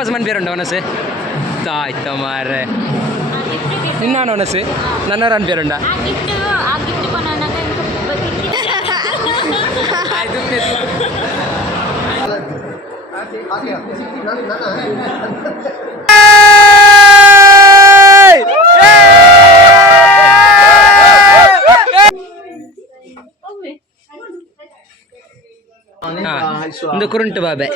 ವಾಪಸ್ ಮನ್ಪೇರುಂಡ ಒನಸು ಆಯ್ತ ಮಾರ್ರೆ ನಿನ್ನಾನು ಒನಸು ನನ್ನರ ಅನ್ಪೇರುಂಡ ಒಂದು ಕುರುಂಟು ಬಾಬೆ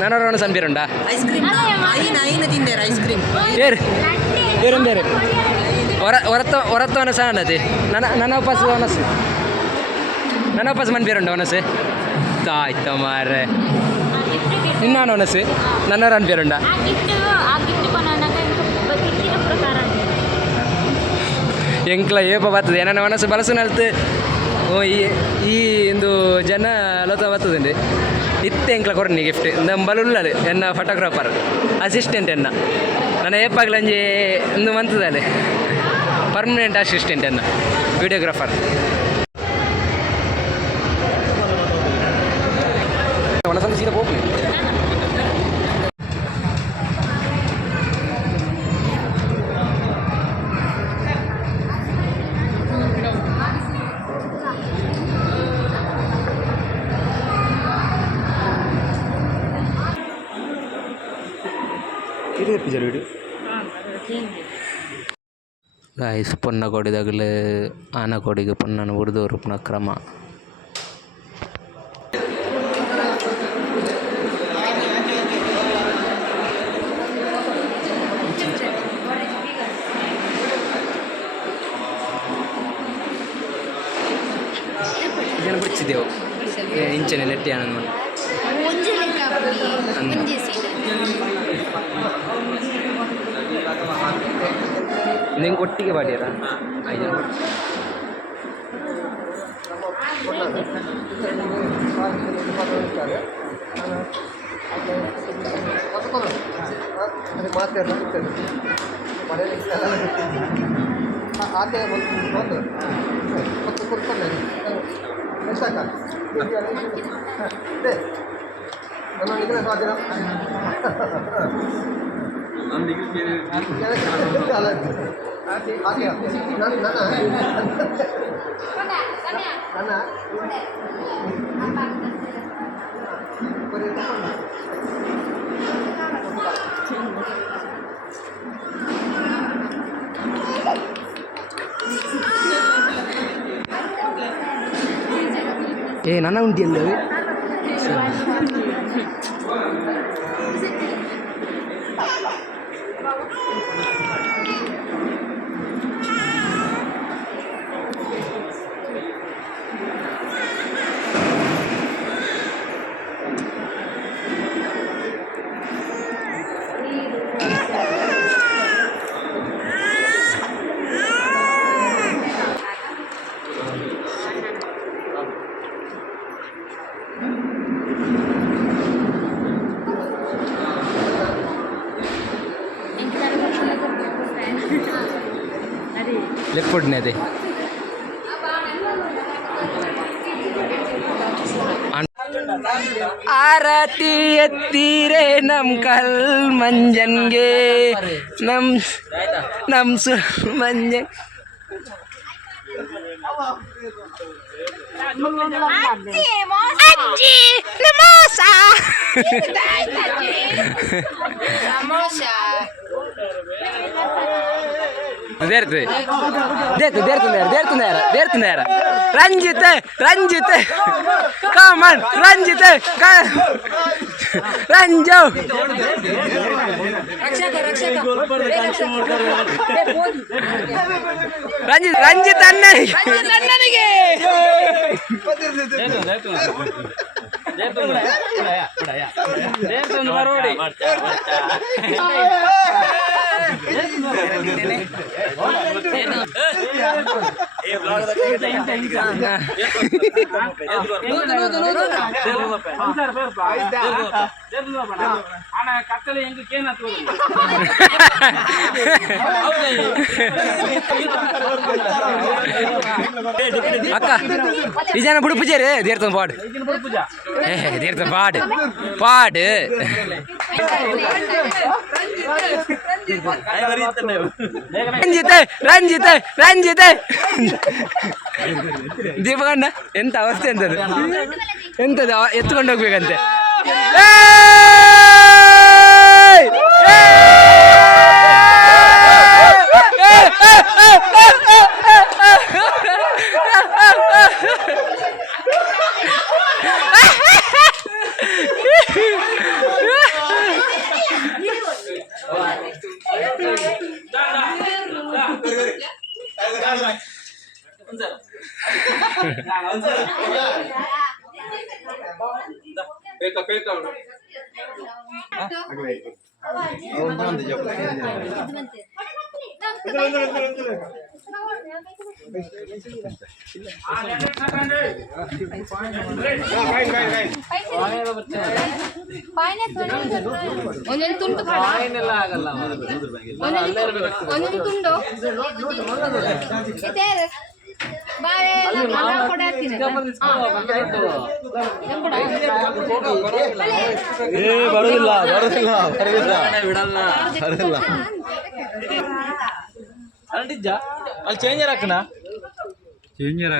ನಾನೂರು ಸಂಬೀರುಂಡ ಐಸ್ ಕ್ರೀಮ್ ಐನ ತಿಂದೇರ ಐಸ್ ಕ್ರೀಮ್ ಏರು ಏರುಂದೇರು ಹೊರತ್ತ ಒನಸ ಅನ್ನತಿ ನನ್ನ ಉಪಾಸ ಒನಸು ನನ್ನ ಉಪಾಸ ಮನ್ಪೇರುಂಡ ಒನಸು ಆಯ್ತ ಮಾರ್ರೆ ನಿನ್ನಾನು ಒನಸು ನನ್ನರ ಅನ್ಪೇರುಂಡ ಎಂಕ್ಲ ಏಪ ಬರ್ತದೆ ನನ್ನ ಮನಸ್ಸು ಬಲಸು ನಲ್ತು ಈ ಒಂದು ಜನ ಲೋತ ಬರ್ತದೆ ಇತ್ತೆ ಎಂಕ್ಲ ಕೊರನಿ ಗಿಫ್ಟ್ ನಂಬಲುಳ್ಳದು ಎನ್ನ ಫೋಟೋಗ್ರಾಫರ್ ಅಸಿಸ್ಟೆಂಟ್ ಎನ್ನ ನನ್ನ ಏಪಾಗ್ಲಂಜಿ ಒಂದು ಮಂತದಲ್ಲಿ ಪರ್ಮನೆಂಟ್ ಅಸಿಸ್ಟೆಂಟ್ ಎನ್ನ ವಿಡಿಯೋಗ್ರಾಫರ್ ಒನಸಂದು ಸೀದಾ ಹೋಗ್ಲಿ ಗಾಯ್ಸ್ ಪೊನ್ನ ಕೊಡಿದಾಗಲೇ ಆನ ಕೊಡಿಗೆ ಪೊನ್ನನ ಉರಿದವರು ಪುನಃ ಕ್ರಮ ಜನ ಬಿಡಿಸಿದೆವು ಇಂಚನೆ ನೆಟ್ಟಿ ಆನಂದ ನಿಂಗೆ ಒಟ್ಟಿಗೆ ಬಾಡಿಯರ ನನ್ನ ಉಂಟಿಯಲ್ಲಿ ಎಪ್ಪುಡ್ನೇದೆ ಆರತಿ ಎತ್ತೀರೆ ನಮ್ ಕಲ್ ಮಂಜನ್ಗೆ ನಮ್ ಸು ಮಂಜನ್ ಅಜ್ಜಿ ನಮೋಸ ರಂಜಿತ್ ಕಾಮನ್ ರಂಜಿತ್ ರಂಜು ರಂಜಿತ್ ಅಣ್ಣನಿಗೆ ಅಕ್ಕ ಈ ಜನ ಬಿಡು ಪೂಜೆ ರೀ ದೇರ್ತನ ಪಾಡು ದೇರ್ತನ ಪಾಡು ಪಾಡು ರಂಜಿತ್ ದೀಪಕಣ್ಣ ಎಂತ ಅವಸ್ಥೆ ಎಂತದು ಎಂತದು ಎತ್ಕೊಂಡು ಹೋಗ್ಬೇಕಂತೆ ಒಂದೊಂದು ತುಂಡು ಒಂದೊಂದು ತುಂಡು ಬರುದಿಲ್ಲ ಅಲ್ಲಿ ಚೇಂಜರ್ ಹಾಕಣ ಚೇಂಜರ್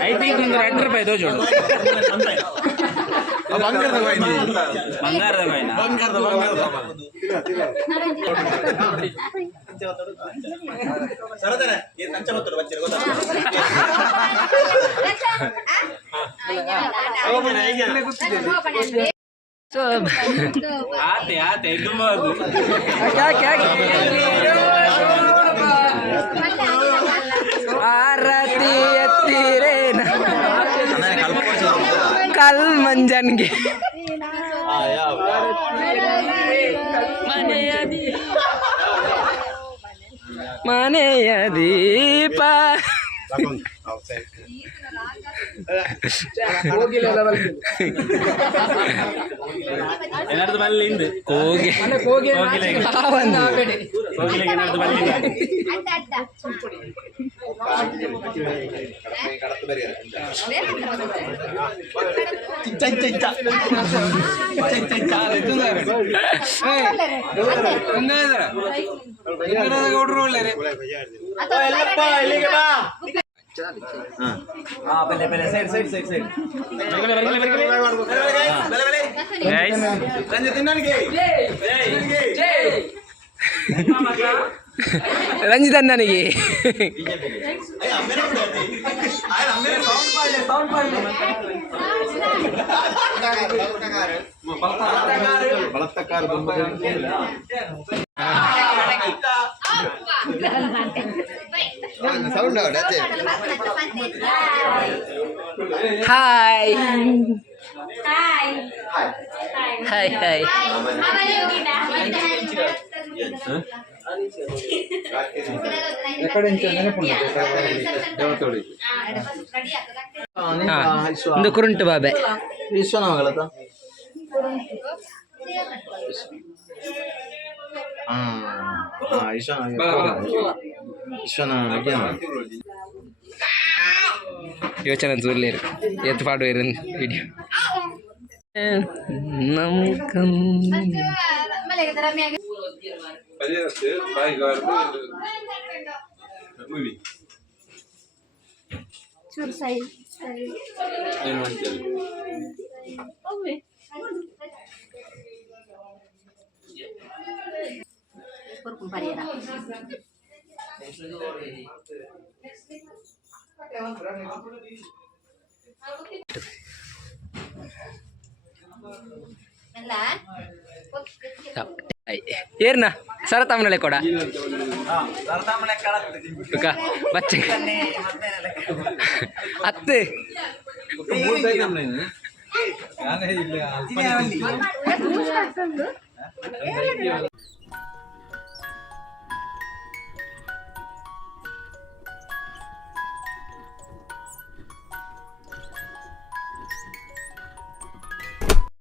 ಐ ಥಿಂಕ್ ಒಂದು 2 ರೂಪಾಯಿ ದೋ ಜೋಡು ಬಂಗಾರದ ಆರತಿ ಎತ್ತೀರೆ ಕಲ್ ಮಂಜನ್ಗೆ ಮನೆಯ ದೀಪ ರಂಜಿತ್ ಅಣ್ಣನಿಗೆ ಹಾಯ್ ಹಾಯ್ ಹಾಯ್ ಒಂದು ಕುರುಂಟು ಬಾಬೆ ವಿಶ್ವನಾಮಗಳತ್ತ ಯೋಚನೆ ಜೂರ್ಲೇರು ಎತ್ತು ಪಾಡುವೇರು ವಿಡಿಯೋ ಚೂರು ಸೈ ಏರ್ನ ಸರತಾಮನಲೆ ಕೊಡ ಬಚ್ಚೆ ಅತ್ತೆ